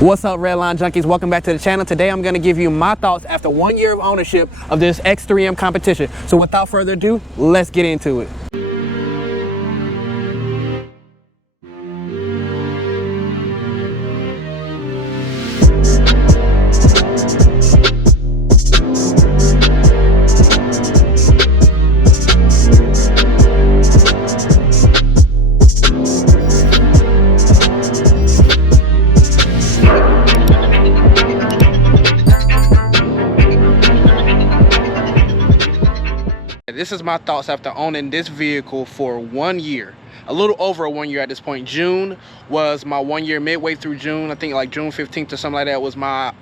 What's up, Redline Junkies? Welcome back to the channel. Today I'm going to give you my thoughts after 1 year of ownership of this X3M competition. So without further ado, let's get into it. This is my thoughts after owning this vehicle for 1 year, a little over 1 year at this point. June was my 1 year, midway through June. I think like June 15th or something like that was my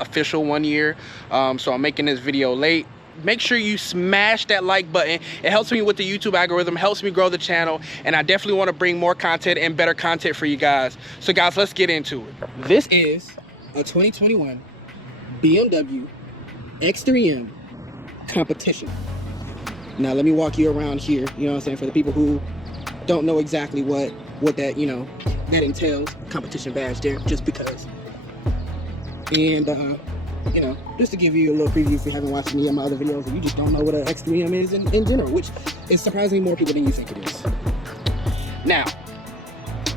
official 1 year. So I'm making this video late. Make sure you smash that like button. It helps me with the YouTube algorithm, helps me grow the channel, and I definitely want to bring more content and better content for you guys. So guys, let's get into it. This is a 2021 BMW X3M Competition. Now let me walk you around here, you know what I'm saying, for the people who don't know exactly what that, you know, that entails. Competition badge there, just because. And you know, just to give you a little preview if you haven't watched any of my other videos and you just don't know what an X3M is in general, which is surprisingly more people than you think it is. Now,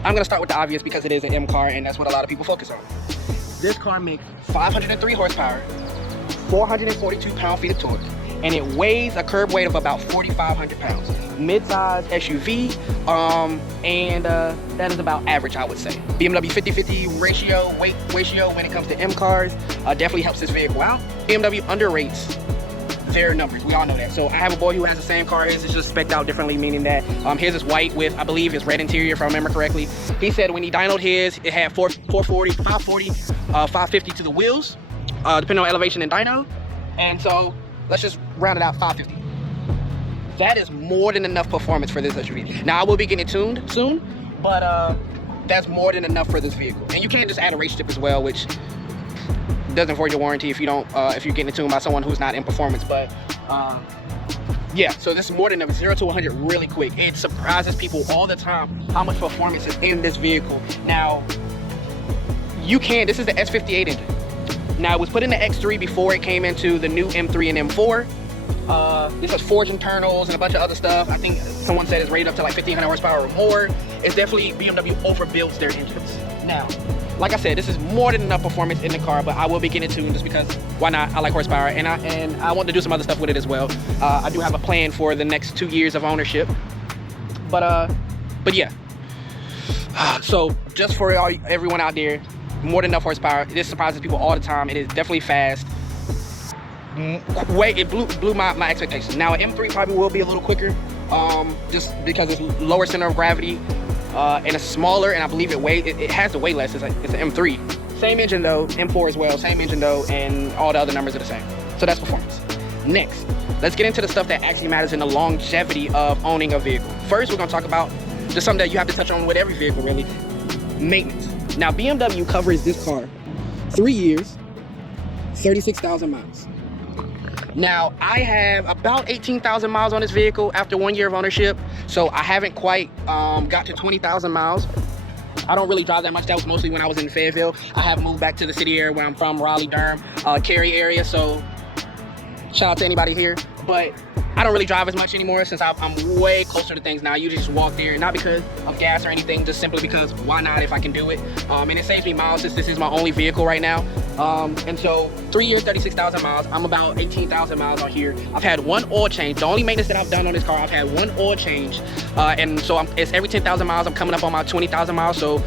I'm gonna start with the obvious because it is an M car and that's what a lot of people focus on. This car makes 503 horsepower, 442 pound-feet of torque, and it weighs a curb weight of about 4,500 pounds. Mid-size SUV, and that is about average, I would say. BMW 50-50 weight ratio when it comes to M cars definitely helps this vehicle out. BMW underrates their numbers, we all know that. So I have a boy who has the same car. His is just spec'd out differently, meaning that his is white with, I believe, his red interior, if I remember correctly. He said when he dynoed his, it had 540, 550 to the wheels, depending on elevation and dyno. And so let's just round it out, 550. That is more than enough performance for this SUV. Now I will be getting it tuned soon, but that's more than enough for this vehicle. And you can just add a race strip as well, which doesn't void your warranty if you don't, if you're getting it tuned by someone who's not in performance. But yeah, so this is more than enough. 0 to 100 really quick. It surprises people all the time how much performance is in this vehicle. Now this is the S58 engine. Now, it was put in the X3 before it came into the new M3 and M4. This has forged internals and a bunch of other stuff. I think someone said it's rated up to like 1,500 horsepower or more. It's definitely, BMW overbuilds their engines. Now, like I said, this is more than enough performance in the car, but I will be getting it tuned just because, why not? I like horsepower, and I want to do some other stuff with it as well. I do have a plan for the next 2 years of ownership. But yeah. So just for everyone out there, more than enough horsepower. This surprises people all the time. It is definitely fast. It blew my expectations. Now an M3 probably will be a little quicker, just because it's lower center of gravity, and it's smaller, and I believe it has the weight less. It's an M3. Same engine though, M4 as well, same engine though, and all the other numbers are the same. So that's performance. Next, let's get into the stuff that actually matters in the longevity of owning a vehicle. First, we're gonna talk about just something that you have to touch on with every vehicle, really: maintenance. Now, BMW covers this car 3 years, 36,000 miles. Now, I have about 18,000 miles on this vehicle after 1 year of ownership, so I haven't quite got to 20,000 miles. I don't really drive that much. That was mostly when I was in Fayetteville. I have moved back to the city area where I'm from, Raleigh, Durham, Cary area, so shout out to anybody here. But I don't really drive as much anymore since I'm way closer to things now. You just walk there, not because of gas or anything, just simply because why not if I can do it. And it saves me miles since this is my only vehicle right now. And so 3 years, 36,000 miles. I'm about 18,000 miles on here. I've had one oil change. The only maintenance that I've done on this car, I've had one oil change. And so it's every 10,000 miles. I'm coming up on my 20,000 miles. So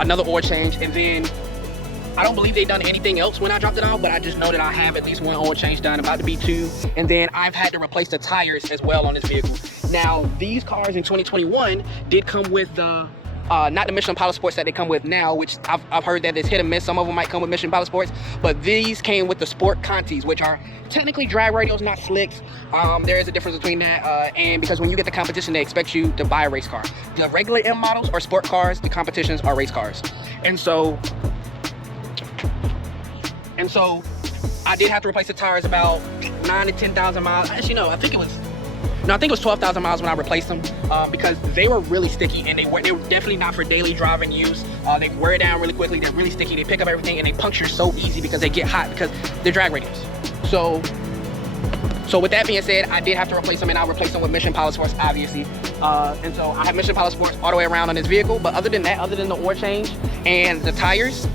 another oil change. And then I don't believe they've done anything else when I dropped it off, but I just know that I have at least one oil change done, about to be 2. And then I've had to replace the tires as well on this vehicle. Now, these cars in 2021 did come with the, not the Michelin Pilot Sports that they come with now, which I've heard that it's hit and miss. Some of them might come with Michelin Pilot Sports, but these came with the Sport Contis, which are technically drag radials, not slicks. There is a difference between that, and because when you get the competition, they expect you to buy a race car. The regular M models are sport cars, the competitions are race cars. And so I did have to replace the tires about 9 to 10,000 miles. Actually, no, I think it was No, I think it was 12,000 miles when I replaced them, because they were really sticky, and they were definitely not for daily driving use. They wear down really quickly. They're really sticky. They pick up everything, and they puncture so easy because they get hot because they're drag radius. So with that being said, I did have to replace them, and I replaced them with Mission Pilot Sports, obviously. And so I have Mission Pilot Sports all the way around on this vehicle. But other than that, other than the oil change and the tires,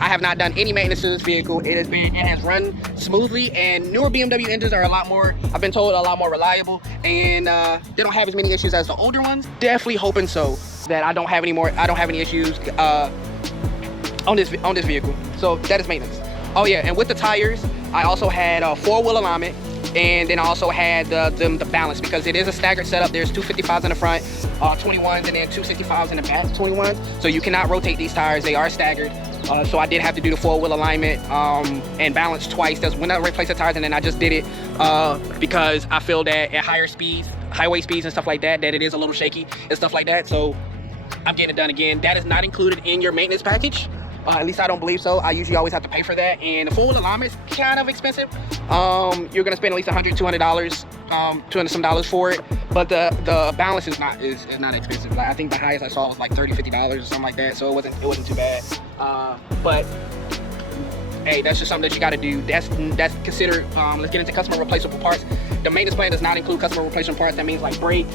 I have not done any maintenance to this vehicle. It has run smoothly, and newer BMW engines are a lot more, I've been told, a lot more reliable, and they don't have as many issues as the older ones. Definitely hoping so that I don't have any issues on this vehicle. So that is maintenance. Oh yeah, and with the tires, I also had a 4-wheel alignment, and then I also had the balance, because it is a staggered setup. There's 255s in the front, 21s, and then 265s in the back, 21s. So you cannot rotate these tires. They are staggered. So I did have to do the 4-wheel alignment and balance twice. That's when I replaced the tires, and then I just did it because I feel that at higher speeds, highway speeds and stuff like that, that it is a little shaky and stuff like that. So I'm getting it done again. That is not included in your maintenance package. At least I don't believe so. I usually always have to pay for that, and the 4-wheel alignment is kind of expensive. You're gonna spend at least $100, $200, $200 some dollars for it. But the balance is not expensive. Like, I think the highest I saw was like $30, $50 or something like that. So it wasn't too bad. But hey, that's just something that you got to do. That's considered. Let's get into customer replaceable parts. The maintenance plan does not include customer replacement parts. That means like brakes,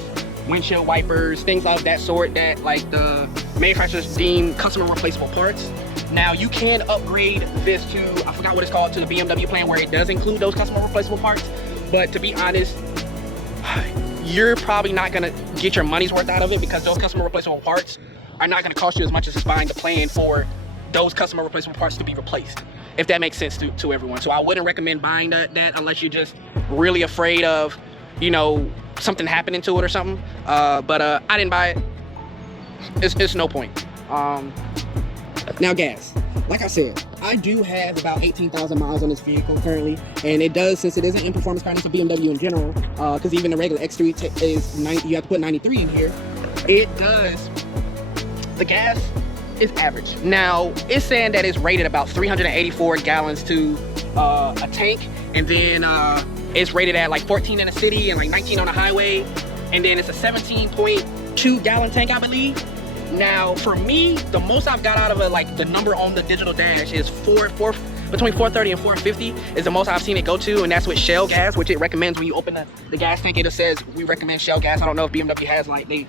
windshield wipers, things of that sort that like the manufacturers deem customer replaceable parts. Now you can upgrade this to, I forgot what it's called, to the BMW plan, where it does include those customer replaceable parts. But to be honest, you're probably not gonna get your money's worth out of it, because those customer replaceable parts are not gonna cost you as much as just buying the plan for those customer replaceable parts to be replaced, if that makes sense to everyone. So I wouldn't recommend buying that unless you're just really afraid of, you know, something happening to it or something. But I didn't buy it. It's no point. Now gas, like I said, I do have about 18,000 miles on this vehicle currently, and it does, since it isn't in performance car, it's a BMW in general, because even the regular X3 is 90, you have to put 93 in here. It does, the gas is average. Now it's saying that it's rated about 384 gallons to a tank, and then it's rated at like 14 in the city and like 19 on the highway, and then it's a 17.2 gallon tank, I believe. Now for me, the most I've got out of it, like the number on the digital dash, is between 430 and 450 is the most I've seen it go to, and that's with Shell gas, which it recommends when you open the gas tank. It says we recommend Shell gas. I don't know if BMW has, like, they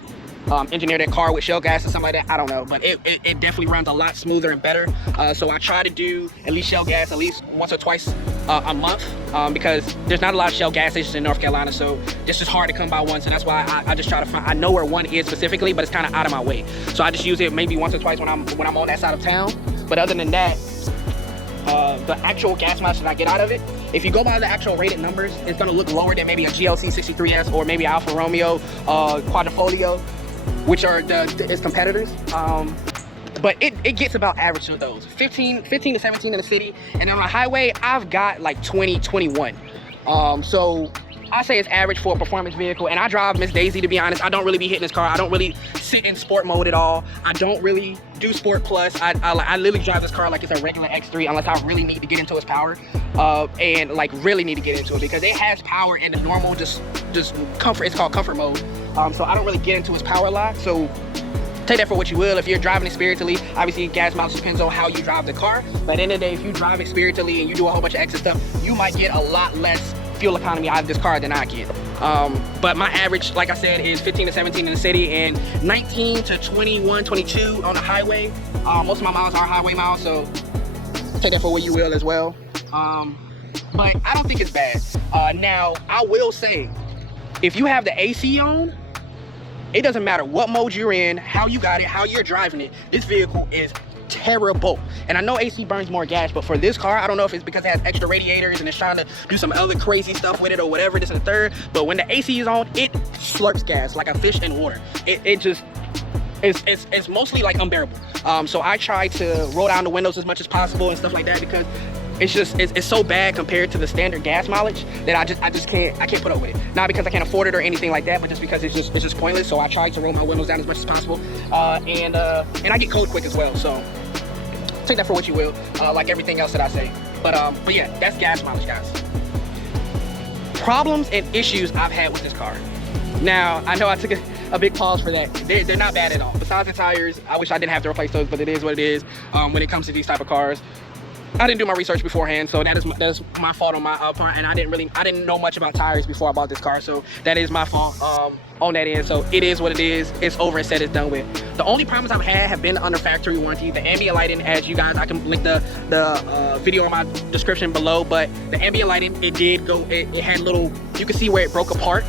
engineer their car with Shell gas or something like that. I don't know, but it definitely runs a lot smoother and better. So I try to do at least Shell gas at least once or twice a month, because there's not a lot of Shell gas stations in North Carolina, so it's just hard to come by one. So that's why I just try to find, I know where one is specifically, but it's kind of out of my way. So I just use it maybe once or twice when I'm on that side of town. But other than that, the actual gas mileage that I get out of it, if you go by the actual rated numbers, it's gonna look lower than maybe a GLC 63S or maybe Alfa Romeo Quadrifoglio, which are its competitors. But it gets about average to those 15 to 17 in the city, and on the highway I've got like 20, 21. So I say it's average for a performance vehicle, and I drive Miss Daisy, to be honest. I don't really be hitting this car. I don't really sit in sport mode at all. I don't really do sport plus. I literally drive this car like it's a regular X3, unless I really need to get into its power, and like really need to get into it, because it has power in the normal just comfort. It's called comfort mode. So I don't really get into its power a lot. So take that for what you will. If you're driving it spiritually, obviously gas mileage depends on how you drive the car. But at the end of the day, if you drive it spiritually and you do a whole bunch of extra stuff, you might get a lot less fuel economy out of this car than I get. But my average, like I said, is 15 to 17 in the city and 19 to 21, 22 on the highway. Most of my miles are highway miles, so take that for what you will as well. But I don't think it's bad. Now, I will say, if you have the AC on, it doesn't matter what mode you're in, how you got it, how you're driving it, this vehicle is terrible. And I know AC burns more gas, but for this car, I don't know if it's because it has extra radiators and it's trying to do some other crazy stuff with it or whatever, this and the third, but when the AC is on, it slurps gas like a fish in water. It's mostly like unbearable. So I try to roll down the windows as much as possible and stuff like that, because it's so bad compared to the standard gas mileage that I just can't put up with it. Not because I can't afford it or anything like that, but just because it's just pointless. So I try to roll my windows down as much as possible, and I get cold quick as well. So take that for what you will, like everything else that I say. But yeah, that's gas mileage, guys. problems and issues I've had with this car. Now, I know I took a big pause for that. They're not bad at all. Besides the tires, I wish I didn't have to replace those, but it is what it is when it comes to these type of cars. I didn't do my research beforehand, so that is my fault on my part, and I didn't know much about tires before I bought this car, so that is my fault on that end. So it is what it is. It's over and said, it's done with. The only problems I've had have been under factory warranty. The ambient lighting, as you guys, I can link the video in my description below, but the ambient lighting, it had little, you can see where it broke apart.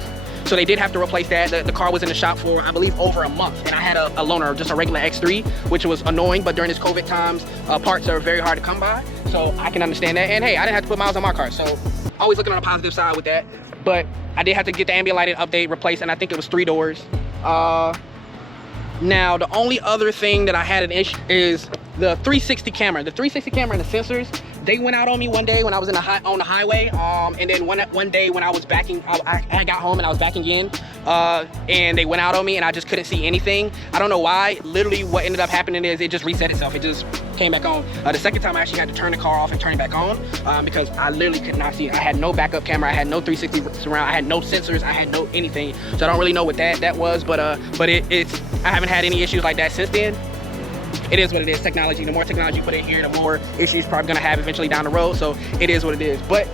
So they did have to replace that. The car was in the shop for, I believe, over a month. And I had a loaner, just a regular X3, which was annoying. But during this COVID times, parts are very hard to come by. So I can understand that. And hey, I didn't have to put miles on my car. So always looking on the positive side with that. But I did have to get the ambient lighting update replaced. And I think it was 3 doors. Now, the only other thing that I had an issue is the 360 camera. The 360 camera and the sensors, they went out on me one day when I was on the highway, and then one day when I was backing, I got home and I was backing in, and they went out on me and I just couldn't see anything. I don't know why. Literally what ended up happening is it just reset itself. It just came back on. The second time I actually had to turn the car off and turn it back on because I literally could not see it. I had no backup camera, I had no 360 surround, I had no sensors, I had no anything. So I don't really know what that was, but it's I haven't had any issues like that since then. It is what it is. Technology, the more technology you put in here, the more issues you're probably gonna have eventually down the road. So it is what it is. But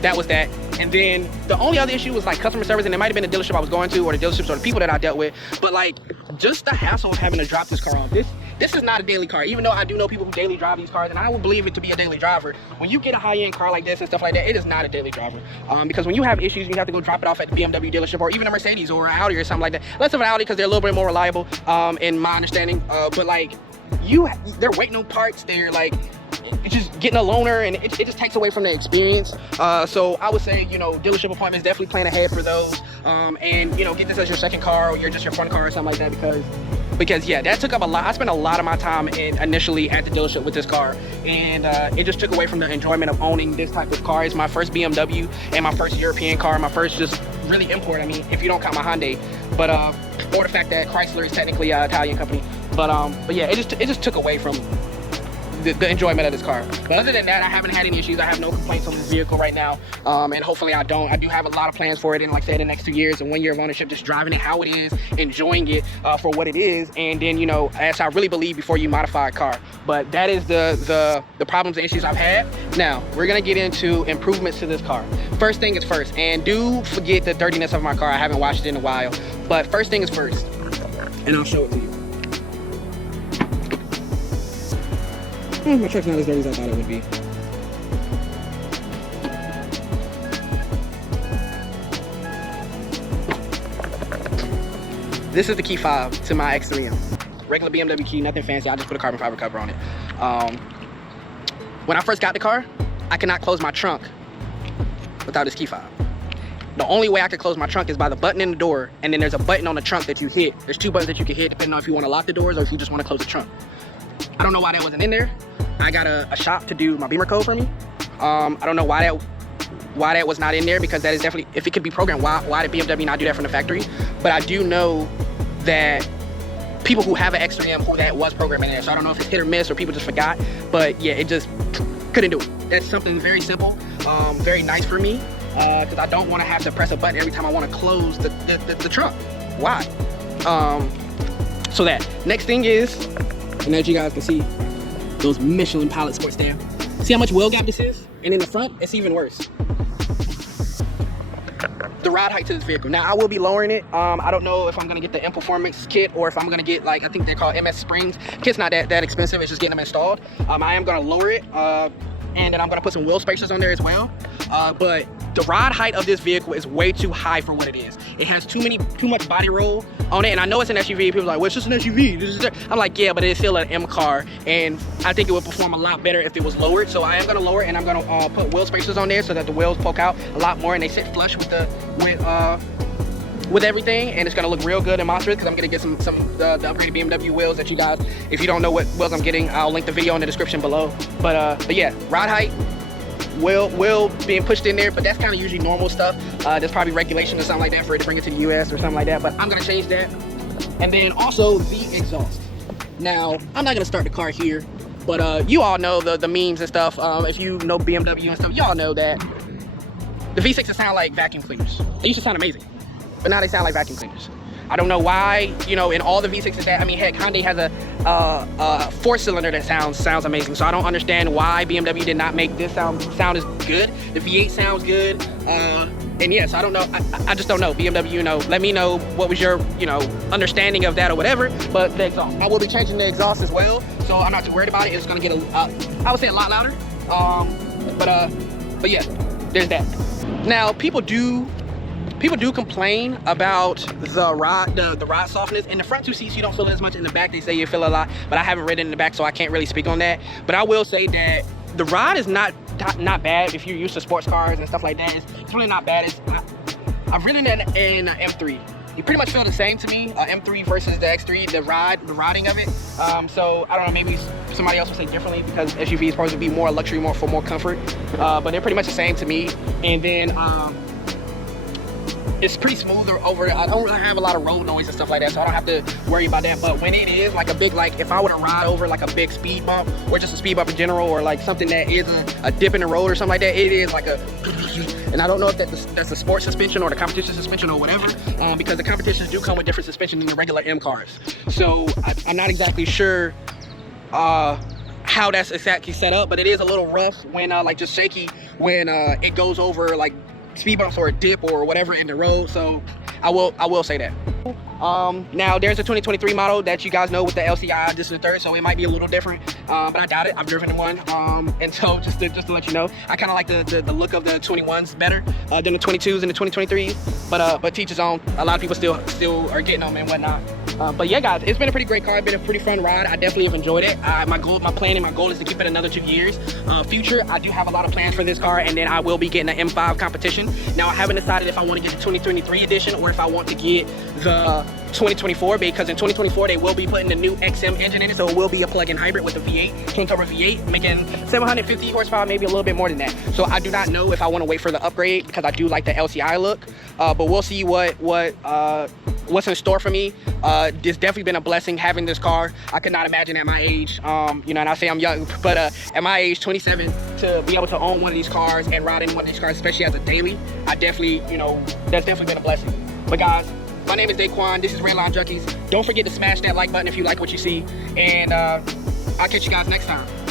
that was that. And then the only other issue was like customer service, and it might have been the dealership I was going to, or the dealerships, or the people that I dealt with. But like just the hassle of having to drop this car off. This is not a daily car, even though I do know people who daily drive these cars, and I would believe it to be a daily driver. When you get a high-end car like this and stuff like that, it is not a daily driver. Because when you have issues, you have to go drop it off at the BMW dealership, or even a Mercedes or an Audi or something like that. Less of an Audi because they're a little bit more reliable, in my understanding. But like they're waiting on parts. They're like, it's just getting a loaner, and it just takes away from the experience. So I would say, dealership appointments, definitely plan ahead for those. And get this as your second car, or just your front car or something like that, because yeah, that took up a lot. I spent a lot of my time initially at the dealership with this car, and it just took away from the enjoyment of owning this type of car. It's my first BMW and my first European car, my first just really import. I mean, if you don't count my Hyundai, but or the fact that Chrysler is technically an Italian company. But yeah, it just took away from the enjoyment of this car. But other than that, I haven't had any issues. I have no complaints on this vehicle right now, and hopefully I don't. I do have a lot of plans for it in, like I said, the next 2 years and 1 year of ownership, just driving it how it is, enjoying it for what it is, and then as I really believe, before you modify a car. But that is the problems and issues I've had. Now we're gonna get into improvements to this car. First thing is first, and do forget the dirtiness of my car. I haven't washed it in a while, but first thing is first, and I'll show it to you. My truck's not as dirty as I thought it would be. This is the key fob to my X3M. Regular BMW key, nothing fancy. I just put a carbon fiber cover on it. When I first got the car, I could not close my trunk without this key fob. The only way I could close my trunk is by the button in the door, and then there's a button on the trunk that you hit. There's 2 buttons that you can hit depending on if you want to lock the doors or if you just want to close the trunk. I don't know why that wasn't in there. I got a shop to do my Beamer code for me. I don't know why that was not in there, because that is definitely, if it could be programmed, why did BMW not do that from the factory? But I do know that people who have an X3M, who that was programmed in there. So I don't know if it's hit or miss or people just forgot, but yeah, it just couldn't do it. That's something very simple, very nice for me, because I don't want to have to press a button every time I want to close the trunk. Why? So that. Next thing is, and as you guys can see, those Michelin Pilot Sport stamp. See how much wheel gap this is? And in the front, it's even worse. The ride height to this vehicle. Now, I will be lowering it. I don't know if I'm gonna get the M Performance kit or if I'm gonna get, like, I think they're called MS Springs. Kit's not that expensive, it's just getting them installed. I am gonna lower it, and then I'm gonna put some wheel spacers on there as well. But the ride height of this vehicle is way too high for what it is. It has too much body roll on it, and I know it's an SUV. People are like, well, it's just an SUV. I'm like, yeah, but it's still an M car, and I think it would perform a lot better if it was lowered. So I am gonna lower it, and I'm gonna put wheel spacers on there so that the wheels poke out a lot more and they sit flush with everything, and it's gonna look real good and monstrous, because I'm gonna get some the upgraded BMW wheels that you guys, if you don't know what wheels I'm getting, I'll link the video in the description below. But yeah, ride height, wheel being pushed in there, but that's kind of usually normal stuff. There's probably regulation or something like that for it to bring it to the US or something like that, but I'm gonna change that. And then also the exhaust. Now, I'm not gonna start the car here, but you all know the memes and stuff. If you know BMW and stuff, y'all know that the V6s sound like vacuum cleaners. They used to sound amazing, but now they sound like vacuum cleaners. I don't know why, you know, in all the V6s that, I mean, heck, Hyundai has a 4-cylinder that sounds amazing. So I don't understand why BMW did not make this sound as good. The V8 sounds good. And yes, I don't know. I just don't know. BMW, you know, let me know what was your, you know, understanding of that or whatever. But the exhaust, I will be changing the exhaust as well, so I'm not too worried about it. It's gonna get I would say a lot louder. But yeah, there's that. Now people do complain about the ride softness. In the front 2 seats, you don't feel it as much. In the back, they say you feel a lot, but I haven't ridden in the back, so I can't really speak on that. But I will say that the ride is not bad if you're used to sports cars and stuff like that. It's really not bad. I've ridden in an M3. You pretty much feel the same to me, M3 versus the X3, the riding of it. So I don't know, maybe somebody else will say differently because SUV is supposed to be more luxury, for more comfort. But they're pretty much the same to me. And then it's pretty smooth over. I don't really have a lot of road noise and stuff like that, so I don't have to worry about that. But when it is like a big, like if I were to ride over like a big speed bump or just a speed bump in general, or like something that is a dip in the road or something like that, it is like a, and I don't know if that's the sport suspension or the competition suspension or whatever, because the competitions do come with different suspension than the regular M cars. So I'm not exactly sure how that's exactly set up, but it is a little rough when like just shaky when it goes over like speed bumps or a dip or whatever in the road. So I will say that. Now there's a 2023 model that you guys know with the LCI. This is the third, so it might be a little different, but I doubt it. I've driven one, and so just to let you know, I kind of like the look of the 21s better than the 22s and the 2023s. But teach his own. A lot of people still are getting them and whatnot. But yeah, guys, it's been a pretty great car. It's been a pretty fun ride. I definitely have enjoyed it. My plan and my goal is to keep it another 2 years. Future, I do have a lot of plans for this car, and then I will be getting an M5 competition. Now, I haven't decided if I want to get the 2023 edition or if I want to get the 2024, because in 2024 they will be putting the new XM engine in it, so it will be a plug-in hybrid with a V8, twin turbo V8, making 750 horsepower, maybe a little bit more than that. So I do not know if I want to wait for the upgrade because I do like the LCI look, but we'll see what's in store for me. It's definitely been a blessing having this car. I could not imagine at my age, you know, and I say I'm young, but at my age, 27, to be able to own one of these cars and ride in one of these cars, especially as a daily, I definitely, you know, that's definitely been a blessing. But guys, my name is Daquan. This is Redline Junkies. Don't forget to smash that like button if you like what you see, and I'll catch you guys next time.